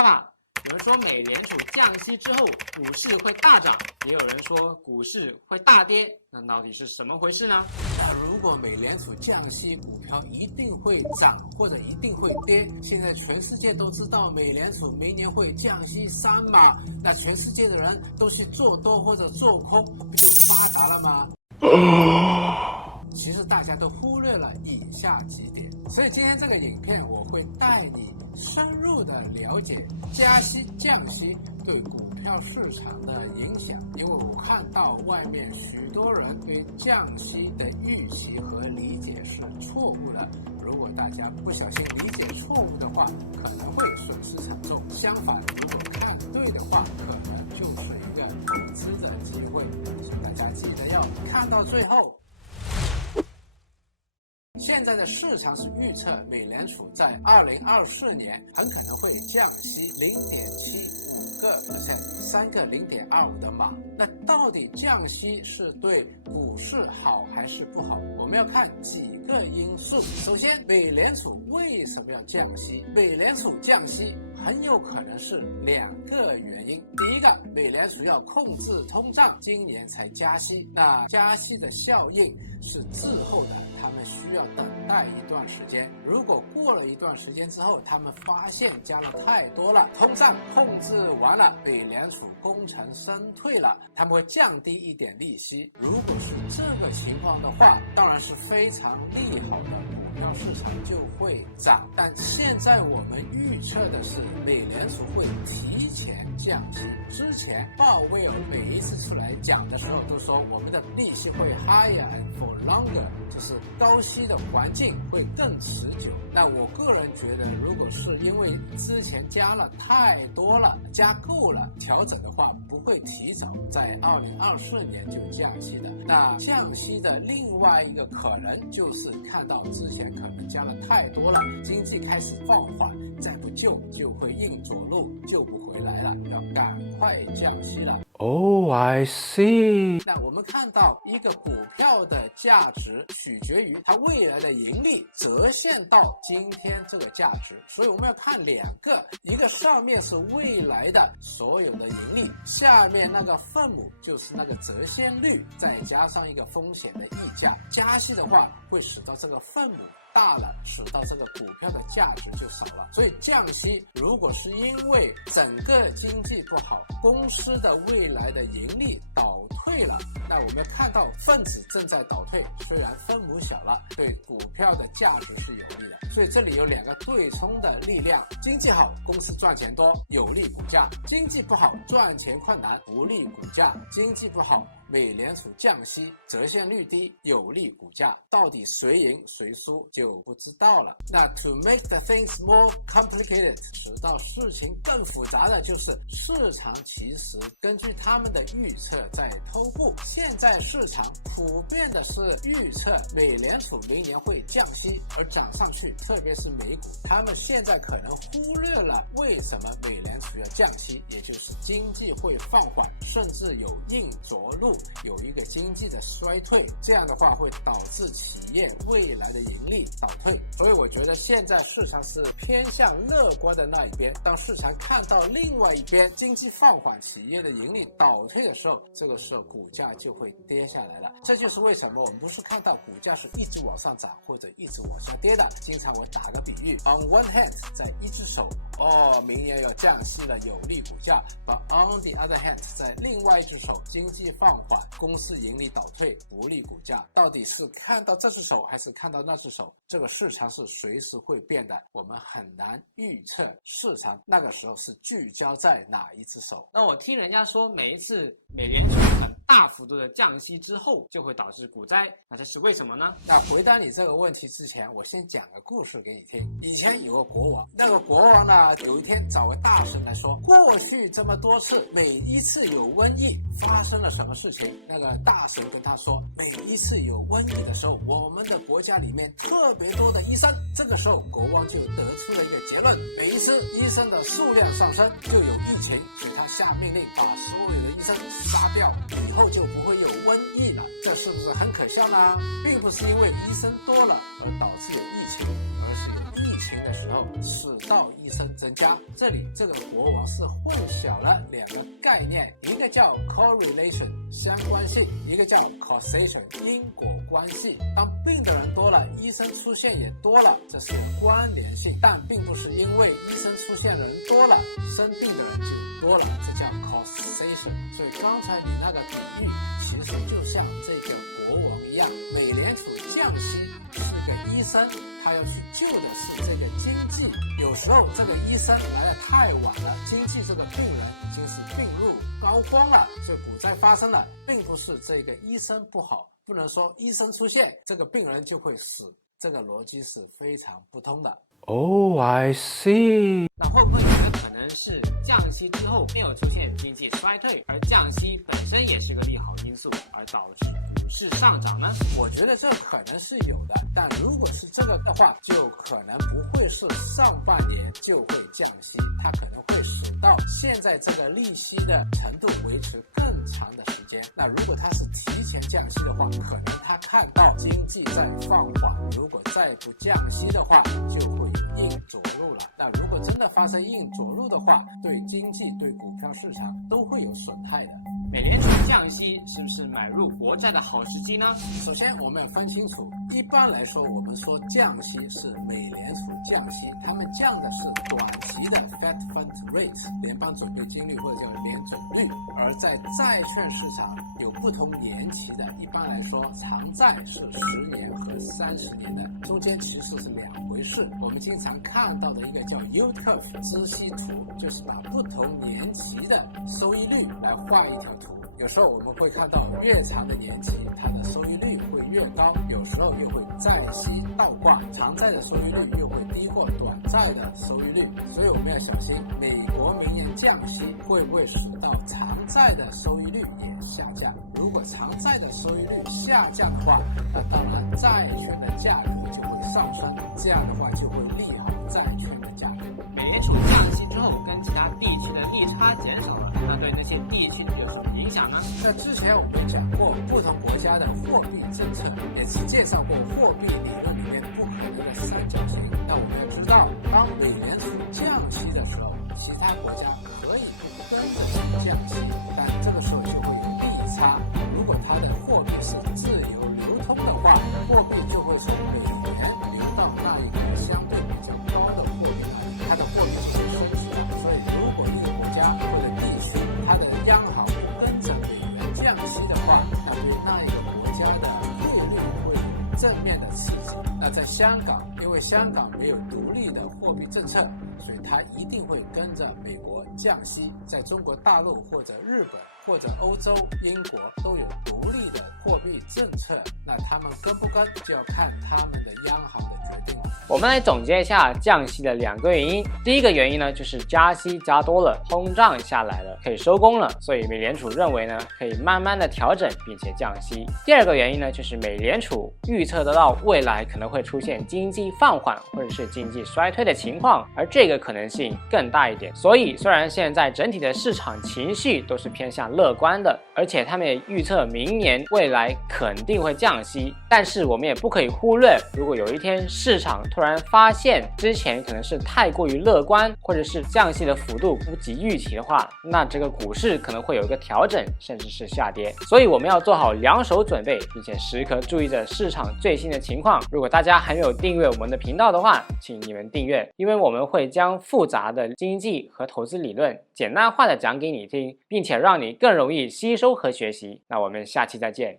爸爸，有人说美联储降息之后股市会大涨，也有人说股市会大跌，那到底是什么回事呢？那如果美联储降息，股票一定会涨或者一定会跌？现在全世界都知道美联储明年会降息3码，那全世界的人都去做多或者做空，不就发达了吗？其实大家都忽略了以下几点，所以今天这个影片我会带你深入的了解加息、降息对股票市场的影响。因为我看到外面许多人对降息的预期和理解是错误的，如果大家不小心理解错误的话，可能会损失惨重。相反，如果看对的话，可能就是一个投资的机会。所以大家记得要看到最后。现在的市场是预测美联储在2024年很可能会降息0.75%，3个0.25的码。那到底降息是对股市好还是不好？我们要看几个因素。首先，美联储为什么要降息？美联储降息很有可能是2个原因。第一个，美联储要控制通胀，今年才加息，那加息的效应是滞后的，他们需要等待一段时间。如果过了一段时间之后，他们发现加了太多了，通胀控制完了，美联储功成身退了，他们会降低一点利息。如果是这个情况的话，当然是非常利好的，股票市场就会涨。但现在我们预测的是美联储会提前降息。之前鲍威尔每一次出来讲的时候都说我们的利息会 higher and for longer， 就是高息的环境会更持久。那我个人觉得，如果是因为之前加了太多了，加够了，调整的话不会提早在2024年就降息的。那降息的另外一个可能就是看到之前可能加了太多了，经济开始放缓，再不救就会硬着陆，救不回来了，要赶快降息了。Oh, I see。 那我们看到一个股票的价值取决于它未来的盈利折现到今天这个价值，所以我们要看2个，一个上面是未来的所有的盈利，下面那个分母就是那个折现率，再加上一个风险的溢价。加息的话会使到这个分母大了，使到这个股票的价值就少了。所以降息如果是因为整个经济不好，公司的未来的盈利倒退了，那我们要看到分子正在倒退，虽然分母小了，对股票的价值是有利的。所以这里有2个对冲的力量，经济好，公司赚钱多，有利股价；经济不好，赚钱困难，不利股价。经济不好，美联储降息，折现率低，有利股价。到底谁赢谁输就不知道了。那 to make the things more complicated， 使到事情更复杂的就是市场其实根据他们的预测在偷步。现在市场普遍的是预测美联储明年会降息而涨上去，特别是美股，他们现在可能忽略了为什么美联储要降息，也就是经济会放缓，甚至有硬着陆，有一个经济的衰退，这样的话会导致企业未来的盈利倒退。所以我觉得现在市场是偏向乐观的那一边，当市场看到另外一边经济放缓，企业的盈利倒退的时候，这个时候股价就会跌下来了。这就是为什么我们不是看到股价是一直往上涨或者一直往下跌的。经常我打个比喻， on one hand， 在一只手明年要降息了，有利股价， but on the other hand， 在另外一只手经济放缓，公司盈利倒退，不利股价。到底是看到这只手还是看到那只手？这个市场是随时会变的，我们很难预测市场那个时候是聚焦在哪一只手。那我听人家说，每一次美联储很大幅度的降息之后，就会导致股灾，那这是为什么呢？那回答你这个问题之前，我先讲个故事给你听。以前有个国王，那个国王呢，有一天找个大臣来说，过去这么多次，每一次有瘟疫发生了什么事情？那个大臣跟他说，每一次有瘟疫的时候，我们的国家里面特别多的医生。这个时候国王就得出了一个结论，每一次医生的数量上升就有疫情，所以他下命令把所有的医生杀掉，以后就不会有瘟疫了。这是不是很可笑呢？并不是因为医生多了而导致有疫情，而是有疫情的时候使到医生增加。这里这个国王是混淆了两个概念，一个叫 correlation 相关性，一个叫 causation 因果关系。当病的人多了，医生出现也多了，这是个关联性，但并不是因为医生出现人多了，生病的人就多了，这叫 causation。所以刚才你那个比喻其实就像这个国王一样，美联储降息是个医生，他要去救的是这个经济。有时候这个医生来得太晚了，经济这个病人已经是病入膏肓了，所以股灾发生了，并不是这个医生不好，不能说医生出现这个病人就会死，这个逻辑是非常不通的。Oh, I see. 那会不会有一个可能是降息之后没有出现经济衰退，而降息本身也是个利好因素，而导致股市上涨呢？我觉得这可能是有的，但如果是这个的话，就可能不会是上半年就会降息，它可能会使到现在这个利息的程度维持更长的时间。那如果它是提前降息的话，可能它看到经济在放缓，如果再不降息的话，就会有硬着陆了。那如果真的发生硬着陆的话，对经济对股票市场都会有损害的。美联储降息是不是买入国债的好时机呢？首先我们要分清楚，一般来说我们说降息是美联储降息，他们降的是短期的 Fed Fund Rate 联邦准备金率或者叫联准率，而在债券市场有不同年期的，一般来说长债是10年和30年的，中间其实是两回事。我们经常看到的一个叫 Yield Curve 孳息图，就是把不同年期的收益率来画一条图，有时候我们会看到越长的年期它的收益率会越高，有时候又会债息倒挂，长债的收益率又会低过短债的收益率，所以我们要小心美国明年降息会不会使到长债的收益率也下降。如果长债的收益率下降的话，那当然债券的价格就会上升，这样的话就会利好债券的价格。美联储降息之后跟其他地区的利差减少了，那对那些地区有什么影响呢？那之前我们讲过不同国家的货币政策，也介绍过货币理论里面不可能的三角形。那我们要知道，当美联储降息的时候，其他国家可以不跟着去降息，但这个时候就会有利差。如果它的货币是自由流通的话，货币就会从美元流到那一个相对比较高的货币那里，它的货币就会升值了。所以如果一个国家或者地区它的央行不跟着美元降息的话，那对那一个国家的汇率会有正面的刺激。那在香港，因为香港没有独立的货币政策，所以它一定会跟着美国降息。在中国大陆或者日本或者欧洲、英国都有独立的货币政策，那他们跟不跟就要看他们的央行的决定了。我们来总结一下降息的2个原因。第一个原因呢，就是加息加多了，通胀下来了，可以收工了，所以美联储认为呢，可以慢慢的调整并且降息。第二个原因呢，就是美联储预测得到未来可能会出现经济放缓或者是经济衰退的情况，而这个可能性更大一点。所以虽然现在整体的市场情绪都是偏向乐观的，而且他们也预测明年未来肯定会降息，但是我们也不可以忽略，如果有一天市场突然发现之前可能是太过于乐观，或者是降息的幅度不及预期的话，那这个股市可能会有一个调整，甚至是下跌。所以我们要做好2手准备，并且时刻注意着市场最新的情况。如果大家还没有订阅我们的频道的话，请你们订阅，因为我们会将复杂的经济和投资理论简单化的讲给你听，并且让你更容易吸收和学习。那我们下期再见。